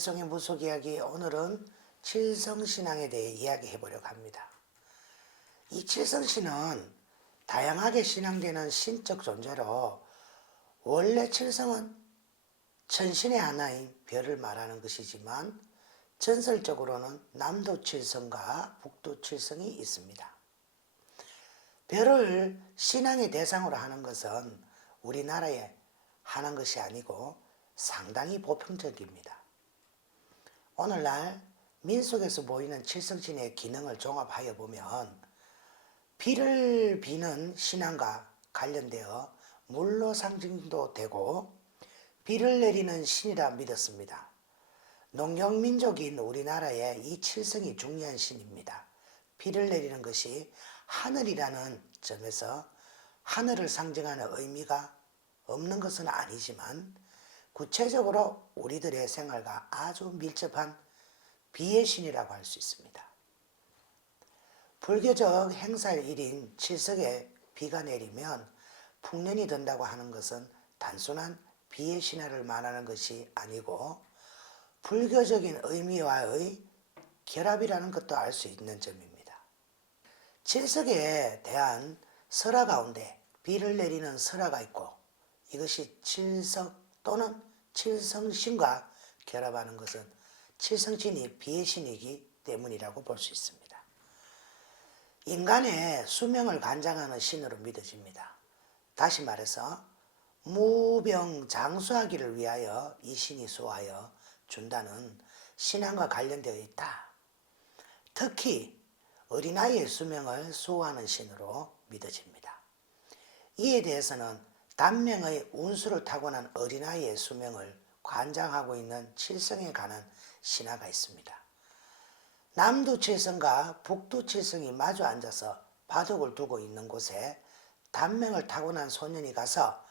태송의 무속 이야기, 오늘은 칠성신앙에 대해 이야기해 보려고 합니다. 이 칠성신은 다양하게 신앙되는 신적 존재로, 원래 칠성은 천신의 하나인 별을 말하는 것이지만 전설적으로는 남도 칠성과 북도 칠성이 있습니다. 별을 신앙의 대상으로 하는 것은 우리나라에 하는 것이 아니고 상당히 보편적입니다. 오늘날 민속에서 보이는 칠성신의 기능을 종합하여 보면 비를 비는 신앙과 관련되어 물로 상징도 되고 비를 내리는 신이라 믿었습니다. 농경민족인 우리나라에 이 칠성이 중요한 신입니다. 비를 내리는 것이 하늘이라는 점에서 하늘을 상징하는 의미가 없는 것은 아니지만 구체적으로 우리들의 생활과 아주 밀접한 비의 신이라고 할 수 있습니다. 불교적 행사의 일인 칠석에 비가 내리면 풍년이 든다고 하는 것은 단순한 비의 신화를 말하는 것이 아니고 불교적인 의미와의 결합이라는 것도 알 수 있는 점입니다. 칠석에 대한 설화 가운데 비를 내리는 설화가 있고, 이것이 칠석 또는 칠성신과 결합하는 것은 칠성신이 비의 신이기 때문이라고 볼 수 있습니다. 인간의 수명을 관장하는 신으로 믿어집니다. 다시 말해서 무병장수하기를 위하여 이 신이 수호하여 준다는 신앙과 관련되어 있다. 특히 어린아이의 수명을 수호하는 신으로 믿어집니다. 이에 대해서는 단명의 운수를 타고난 어린아이의 수명을 관장하고 있는 칠성에 관한 신화가 있습니다. 남도 칠성과 북도 칠성이 마주 앉아서 바둑을 두고 있는 곳에 단명을 타고난 소년이 가서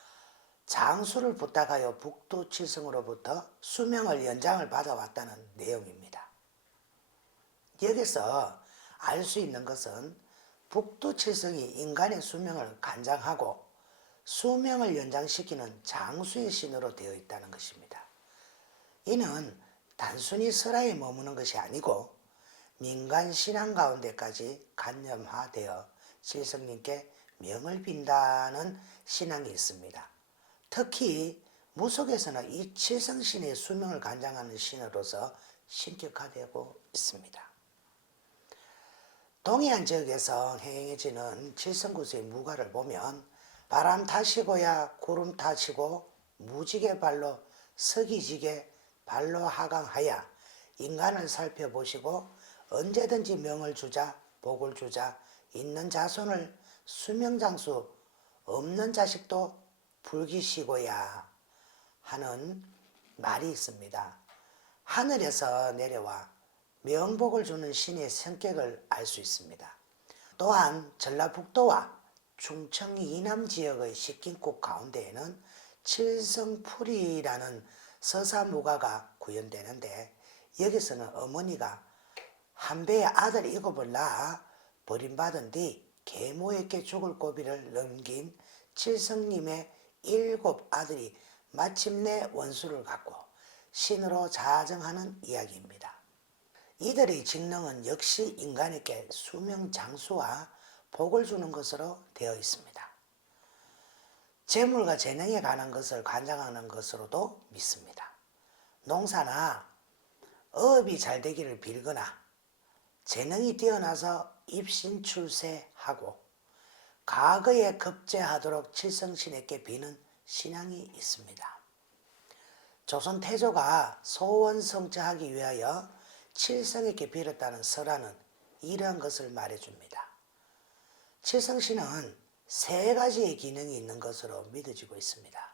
장수를 부탁하여 북도 칠성으로부터 수명을 연장을 받아왔다는 내용입니다. 여기서 알 수 있는 것은 북도 칠성이 인간의 수명을 관장하고 수명을 연장시키는 장수의 신으로 되어 있다는 것입니다. 이는 단순히 설화에 머무는 것이 아니고 민간 신앙 가운데까지 관념화되어 칠성님께 명을 빈다는 신앙이 있습니다. 특히 무속에서는 이 칠성신의 수명을 관장하는 신으로서 신격화되고 있습니다. 동해안 지역에서 행해지는 칠성구수의 무가를 보면 바람 타시고야 구름 타시고 무지개 발로 서기지게 발로 하강하여 인간을 살펴보시고 언제든지 명을 주자 복을 주자 있는 자손을 수명장수 없는 자식도 불기시고야 하는 말이 있습니다. 하늘에서 내려와 명복을 주는 신의 성격을 알 수 있습니다. 또한 전라북도와 충청 이남 지역의 식긴국 가운데에는 칠성풀이라는 서사무가가 구현되는데, 여기서는 어머니가 한 배의 아들 7을 낳아 버림받은 뒤 계모에게 죽을 고비를 넘긴 칠성님의 7 아들이 마침내 원수를 갖고 신으로 자정하는 이야기입니다. 이들의 직능은 역시 인간에게 수명장수와 복을 주는 것으로 되어 있습니다. 재물과 재능에 관한 것을 관장하는 것으로도 믿습니다. 농사나 어업이 잘 되기를 빌거나 재능이 뛰어나서 입신출세하고 과거에 급제하도록 칠성신에게 비는 신앙이 있습니다. 조선 태조가 소원성취하기 위하여 칠성에게 빌었다는 설화는 이러한 것을 말해줍니다. 칠성신은 3가지의 기능이 있는 것으로 믿어지고 있습니다.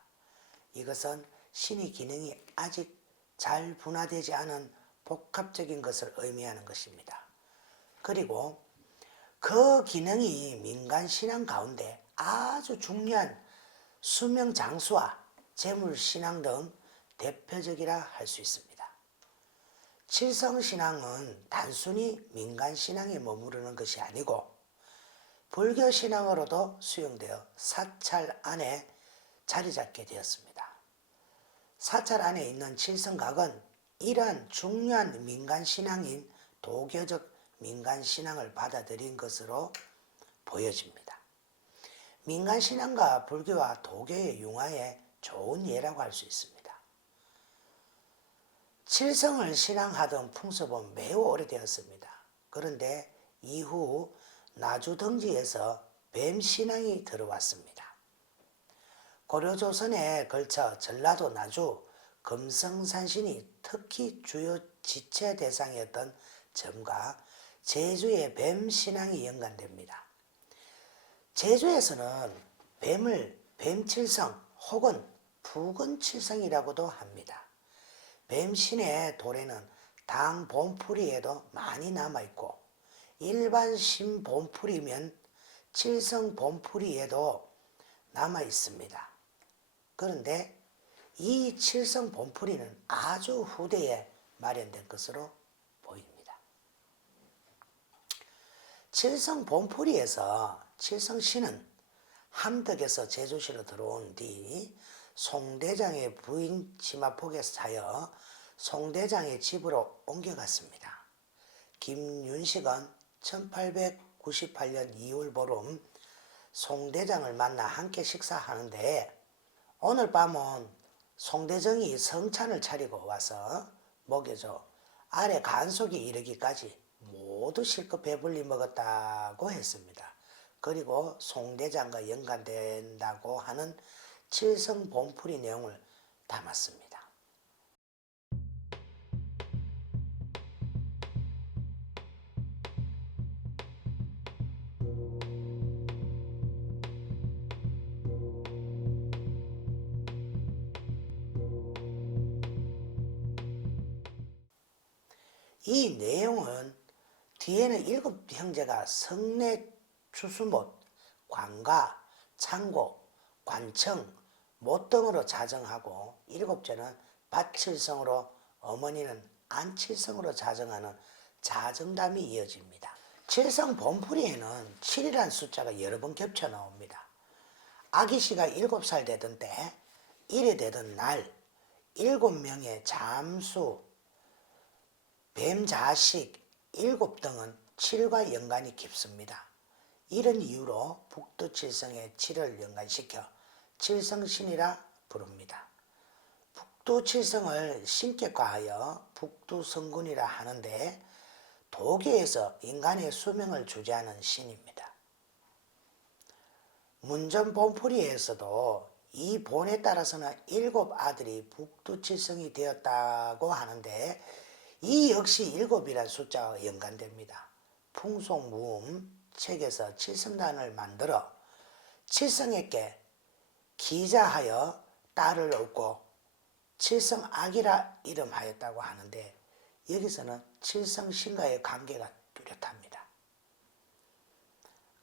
이것은 신의 기능이 아직 잘 분화되지 않은 복합적인 것을 의미하는 것입니다. 그리고 그 기능이 민간 신앙 가운데 아주 중요한 수명 장수와 재물 신앙 등 대표적이라 할 수 있습니다. 칠성 신앙은 단순히 민간 신앙에 머무르는 것이 아니고 불교 신앙으로도 수용되어 사찰 안에 자리 잡게 되었습니다. 사찰 안에 있는 칠성각은 이러한 중요한 민간신앙인 도교적 민간신앙을 받아들인 것으로 보여집니다. 민간신앙과 불교와 도교의 융화에 좋은 예라고 할 수 있습니다. 칠성을 신앙하던 풍습은 매우 오래되었습니다. 그런데 이후 나주등지에서 뱀신앙이 들어왔습니다. 고려조선에 걸쳐 전라도 나주 금성산신이 특히 주요 지체 대상이었던 점과 제주의 뱀신앙이 연관됩니다. 제주에서는 뱀을 뱀칠성 혹은 붉은칠성이라고도 합니다. 뱀신의 도래는 당 본풀이에도 많이 남아있고 일반 신 본풀이면 칠성 본풀이에도 남아있습니다. 그런데 이 칠성 본풀이는 아주 후대에 마련된 것으로 보입니다. 칠성 본풀이에서 칠성신은 함덕에서 제주시로 들어온 뒤 송대장의 부인 치마폭에서 사여 송대장의 집으로 옮겨갔습니다. 김윤식은 1898년 2월 보름 송대장을 만나 함께 식사하는데 오늘 밤은 송대정이 성찬을 차리고 와서 먹여줘 아래 간속이 이르기까지 모두 실컷 배불리 먹었다고 했습니다. 그리고 송대장과 연관된다고 하는 칠성 본풀이 내용을 담았습니다. 이 내용은 뒤에는 7 형제가 성내 추수못, 관가, 창고, 관청, 못 등으로 자정하고 7제는 밭칠성으로 어머니는 안칠성으로 자정하는 자정담이 이어집니다. 칠성 본풀이에는 7이라는 숫자가 여러 번 겹쳐 나옵니다. 아기씨가 7살 되던 때, 1이 되던 날, 7명의 잠수, 뱀자식 7 등은 7과 연관이 깊습니다. 이런 이유로 북두칠성의 7을 연관시켜 칠성신이라 부릅니다. 북두칠성을 신께 과하여 북두성군이라 하는데 도교에서 인간의 수명을 주재하는 신입니다. 문전본풀이에서도 이 본에 따라서는 7 아들이 북두칠성이 되었다고 하는데 이 역시 7이라는 숫자와 연관됩니다. 풍속무음 책에서 칠성단을 만들어 칠성에게 기자하여 딸을 얻고 칠성악이라 이름하였다고 하는데 여기서는 칠성신과의 관계가 뚜렷합니다.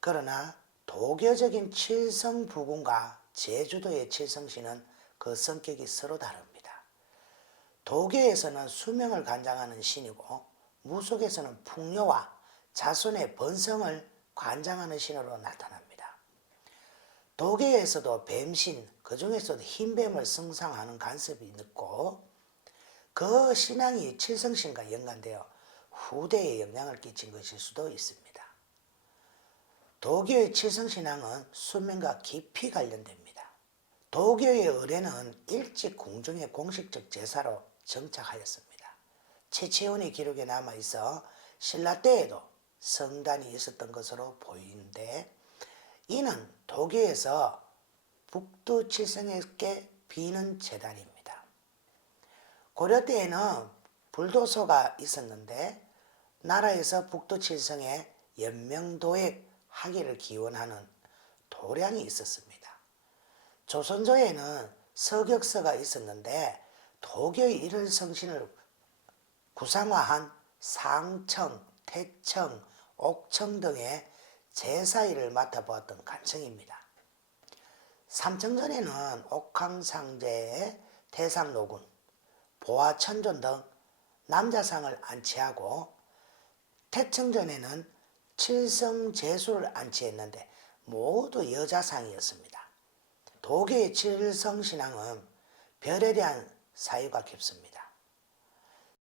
그러나 도교적인 칠성부군과 제주도의 칠성신은 그 성격이 서로 다릅니다. 도교에서는 수명을 관장하는 신이고 무속에서는 풍요와 자손의 번성을 관장하는 신으로 나타납니다. 도교에서도 뱀신, 그 중에서도 흰뱀을 승상하는 간섭이 있고 그 신앙이 칠성신과 연관되어 후대에 영향을 끼친 것일 수도 있습니다. 도교의 칠성신앙은 수명과 깊이 관련됩니다. 도교의 의례는 일찍 궁중의 공식적 제사로 정착하였습니다. 최채원의 기록에 남아있어 신라 때에도 성단이 있었던 것으로 보이는데 이는 도교에서 북두칠성에게 비는 제단입니다. 고려 때에는 불도소가 있었는데 나라에서 북두칠성에 연명도액 하기를 기원하는 도량이 있었습니다. 조선조에는 서격서가 있었는데 도교의 이런 성신을 구상화한 상청, 태청, 옥청 등의 제사일을 맡아보았던 간청입니다. 삼청전에는 옥황상제의 태상노군, 보아천존 등 남자상을 안치하고 태청전에는 칠성제수를 안치했는데 모두 여자상이었습니다. 도교의 칠성신앙은 별에 대한 사유가 깊습니다.